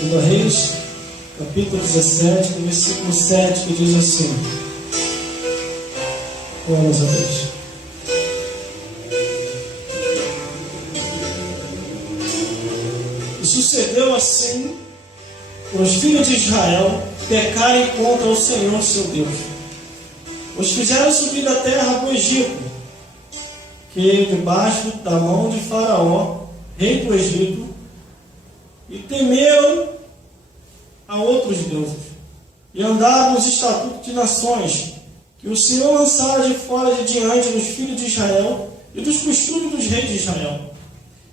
2 Reis, capítulo 17, versículo 7, que diz assim: glórias a Deus. E sucedeu assim, os filhos de Israel pecarem contra o Senhor seu Deus. Os fizeram subir da terra do Egito, que debaixo da mão de Faraó, rei do Egito, e temeram a outros deuses, e andaram nos estatutos de nações, que o Senhor lançara de fora de diante dos filhos de Israel, e dos costumes dos reis de Israel.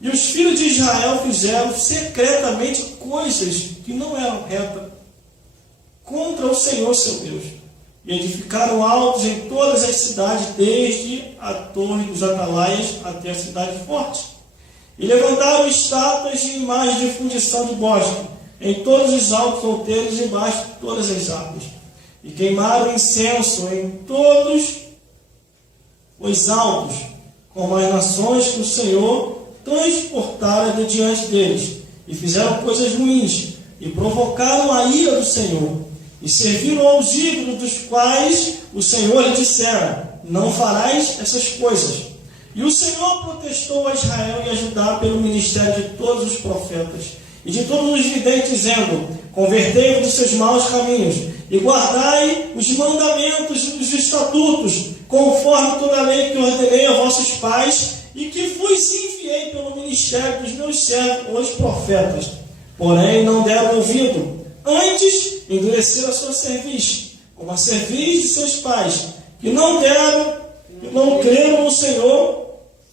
E os filhos de Israel fizeram secretamente coisas que não eram retas contra o Senhor seu Deus, e edificaram altos em todas as cidades, desde a torre dos atalaias até a cidade forte. E levantaram estátuas e imagens de fundição de bosque em todos os altos outeiros e embaixo de todas as árvores. E queimaram incenso em todos os altos, como as nações que o Senhor transportara de diante deles. E fizeram coisas ruins, e provocaram a ira do Senhor. E serviram aos ídolos, dos quais o Senhor lhe dissera: não farás essas coisas. E o Senhor protestou a Israel e a Judá pelo ministério de todos os profetas e de todos os videntes, dizendo: convertei-vos dos seus maus caminhos e guardai os mandamentos e os estatutos, conforme toda a lei que ordenei a vossos pais e que vos enviei pelo ministério dos meus servos, os profetas. Porém não deram ouvido, antes endureceram a sua cerviz, como a cerviz de seus pais, que não creram no Senhor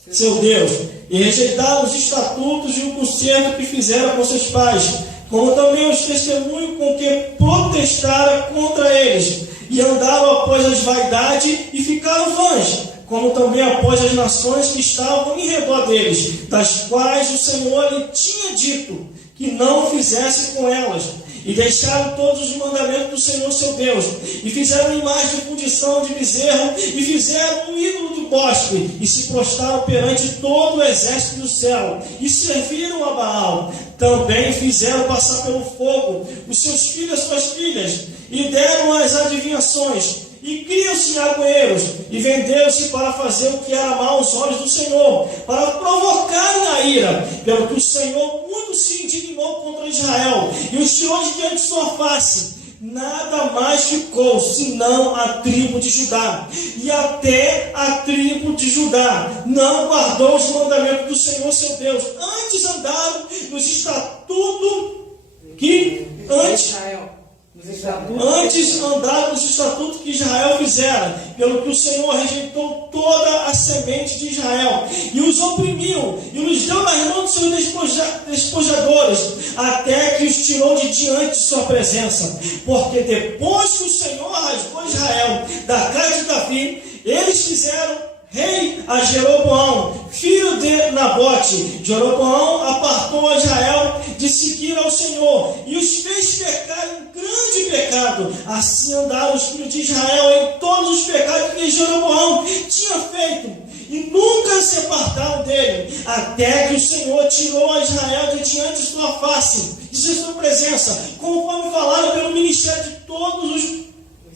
seu Deus, e rejeitaram os estatutos e o concerto que fizeram com seus pais, como também os testemunhos com que protestaram contra eles, e andaram após as vaidades e ficaram vãs, como também após as nações que estavam em redor deles, das quais o Senhor lhe tinha dito que não fizesse com elas. E deixaram todos os mandamentos do Senhor seu Deus, e fizeram imagem de fundição de bezerro, e fizeram um ídolo de bosque, e se prostraram perante todo o exército do céu, e serviram a Baal. Também fizeram passar pelo fogo os seus filhos e as suas filhas, e deram as adivinhações, e criam-se em agoeiros, e venderam-se para fazer o que era mal aos olhos do Senhor, para provocarem a ira, pelo que o Senhor muito se indignou contra Israel, e os tirou de diante de sua face. Nada mais ficou, senão a tribo de Judá, e até a tribo de Judá não guardou os mandamentos do Senhor seu Deus, antes andaram nos estatutos que Antes andaram nos estatutos que Israel fizera, pelo que o Senhor rejeitou toda a semente de Israel, e os oprimiu, e os deu nas mãos dos seus despojadores, até que os tirou de diante de sua presença. Porque depois que o Senhor rasgou Israel da casa de Davi, eles fizeram rei a Jeroboão, filho de Nabote. Jeroboão apartou a Israel de seguir ao Senhor, e os fez pecar em grande pecado. Assim andaram os filhos de Israel em todos os pecados que Jeroboão tinha feito, e nunca se apartaram dele, até que o Senhor tirou a Israel de diante de sua face, de sua presença, conforme falaram pelo ministério de todos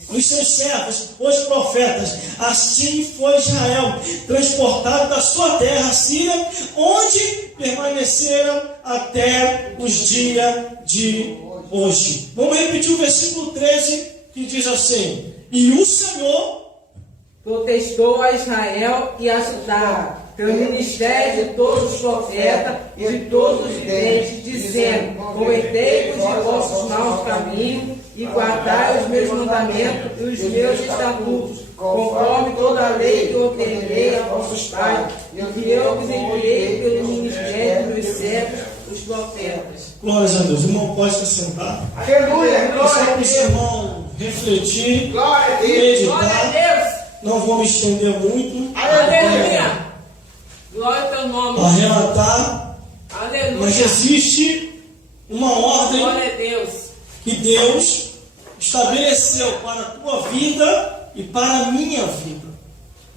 os seus servos, os profetas. Assim foi Israel transportado da sua terra, a Síria, onde permaneceram até os dias de hoje. Vamos repetir o versículo 13, que diz assim: e o Senhor protestou a Israel e a Judá pelo ministério de todos os profetas e de todos os videntes, dizendo: convertei-vos de vossos maus caminhos e guardai os meus mandamentos e os meus estatutos, conforme toda a lei que ordenei a vossos pais, e que eu vos enviei pelo ministério dos servos, os profetas. Glórias a Deus. O irmão pode se sentar. Aleluia, Eu só para o irmão refletir, glória a Deus. meditar. Não vou me estender muito. Aleluia! Glória ao teu nome. Para relatar. Aleluia! Mas existe uma ordem Glória a Deus. que Deus estabeleceu para a tua vida e para a minha vida.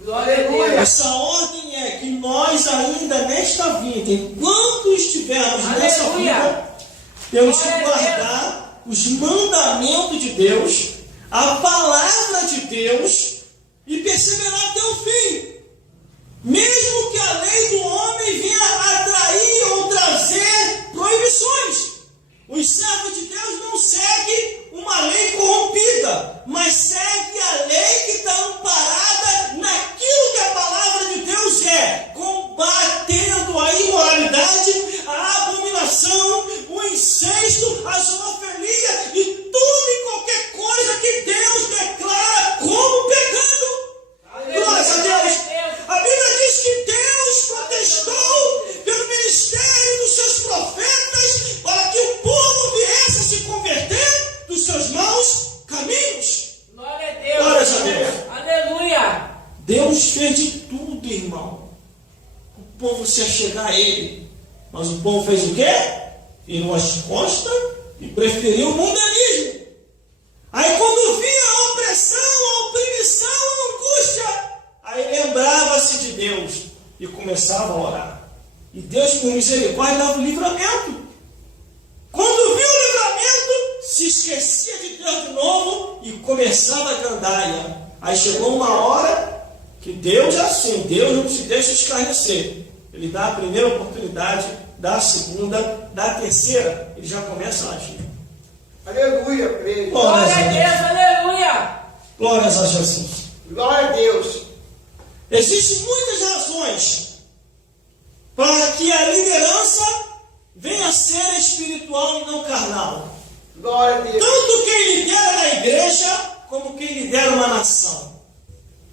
Glória a Deus. Essa ordem é que nós ainda nesta vida, enquanto estivermos nessa Aleluia. vida, temos que guardar os mandamentos de Deus, a palavra de Deus, e perseverar até o fim. Mesmo que a lei do homem venha atrair ou trazer proibições. Os servos de Deus não seguem uma lei corrompida, mas segue a lei que está amparada naquilo que a palavra de Deus é, combatendo a imoralidade, a abominação, o incesto, a zoofilia e tudo e qualquer coisa que Deus declara como pecado. Glória a Deus. A Bíblia diz que Deus protestou pelo ministério dos seus profetas para que o povo viesse a se converter dos seus maus caminhos. Glória a Deus. Glória a Deus. Aleluia. Deus fez de tudo, irmão. O povo se achegar a Ele. Mas o povo fez o quê? Virou as costas e preferiu o mundanismo. Aí quando vinha a opressão, a oprimição, a angústia, aí lembrava-se de Deus e começava a orar. E Deus, por misericórdia, dava o livramento. Quando viu o livramento, se esquecia de Deus de novo e começava a gandaia. Aí chegou uma hora que Deus é assim, Deus não se deixa escarnecer. Ele dá a primeira oportunidade, dá a segunda, dá a terceira, ele já começa a agir. Aleluia, preso. Glória a Deus, aleluia. Glórias a Jesus. Glória a Deus. Existem muitas razões para que a liderança venha a ser espiritual e não carnal. Glória a Deus. Tanto quem lidera na igreja, como quem lidera uma nação.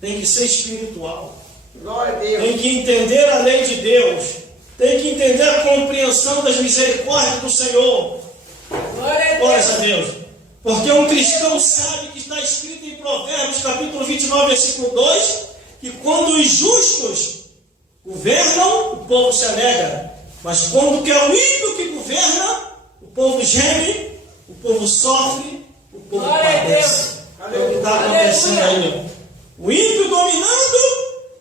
Tem que ser espiritual. Glória a Deus. Tem que entender a lei de Deus. Tem que entender a compreensão das misericórdias do Senhor. Glória a Glórias Deus. a Deus. Porque um cristão sabe que está escrito em Provérbios, capítulo 29, versículo 2, que quando os justos governam, o povo se alegra. Mas quando que é o ímpio que governa, o povo geme, o povo sofre, o povo Glória a padece. É o que está acontecendo aí. O ímpio dominando,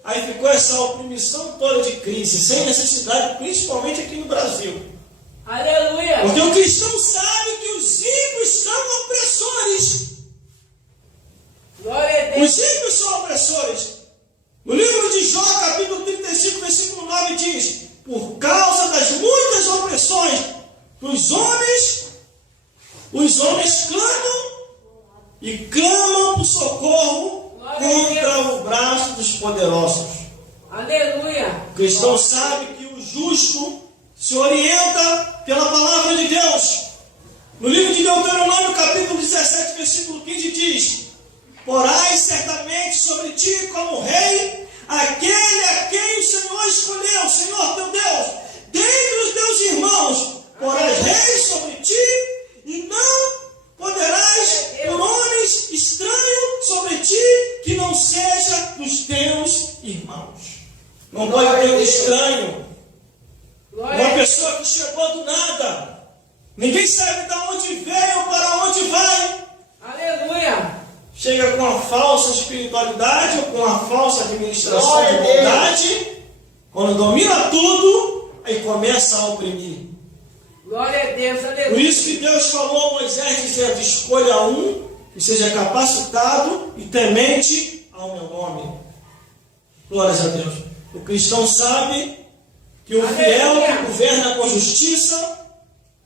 aí ficou essa oprimição toda de crise, sem necessidade, principalmente aqui no Brasil. Aleluia. Porque o cristão sabe que os ímpios são opressores. Glória a Deus. Os ímpios são opressores. No livro de Jó, capítulo 35, versículo 9, diz: por causa das muitas opressões dos homens, os homens clamam e clamam por socorro contra o braço dos poderosos. Aleluia. O cristão sabe que o justo se orienta pela palavra de Deus. No livro de Deuteronômio, capítulo 17, versículo 15, diz: porás certamente sobre ti como rei aquele a quem o Senhor escolheu, Senhor teu Deus, dentre os teus irmãos, porás rei sobre ti, e não poderás por homens estranhos sobre ti, que não seja dos teus irmãos. Não pode ter um estranho, uma pessoa que chegou do nada, ninguém sabe de onde veio ou para onde vai. Aleluia. Chega com a falsa espiritualidade ou com a falsa administração de bondade, quando domina tudo, aí começa a oprimir. Glória a Deus, aleluia. Por isso que Deus falou a Moisés, dizendo: escolha um que seja capacitado e temente ao meu nome. Glórias a Deus. O cristão sabe que o fiel que governa com justiça,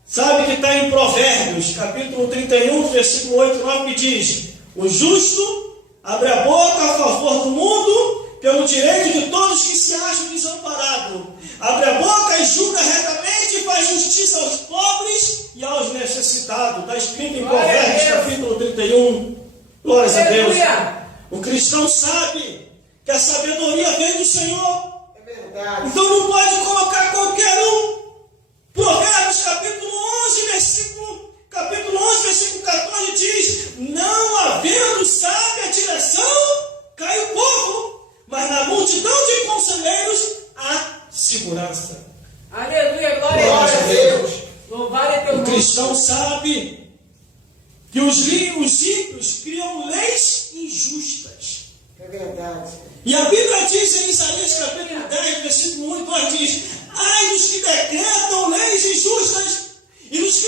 sabe que está em Provérbios, capítulo 31, versículo 8 e 9, que diz: o justo abre a boca a favor do mundo pelo direito de todos que se acham desamparados. Abre a boca e julga retamente e faz justiça aos pobres e aos necessitados. Está escrito em Provérbios, capítulo 31. Glórias a Deus. O cristão sabe que a sabedoria vem do Senhor. É verdade. Então não pode colocar qualquer um. Provérbios, capítulo 11, capítulo 11, versículo 14 diz: não havendo sábia direção, cai o povo, mas na multidão de conselheiros há segurança. Aleluia, glória Glória a a Deus. Deus. Louvado é teu O nome. cristão sabe que os ímpios criam leis injustas. É verdade. E a Bíblia diz em Isaías capítulo 10, versículo 1 e 2, diz: ai dos que decretam leis injustas e dos que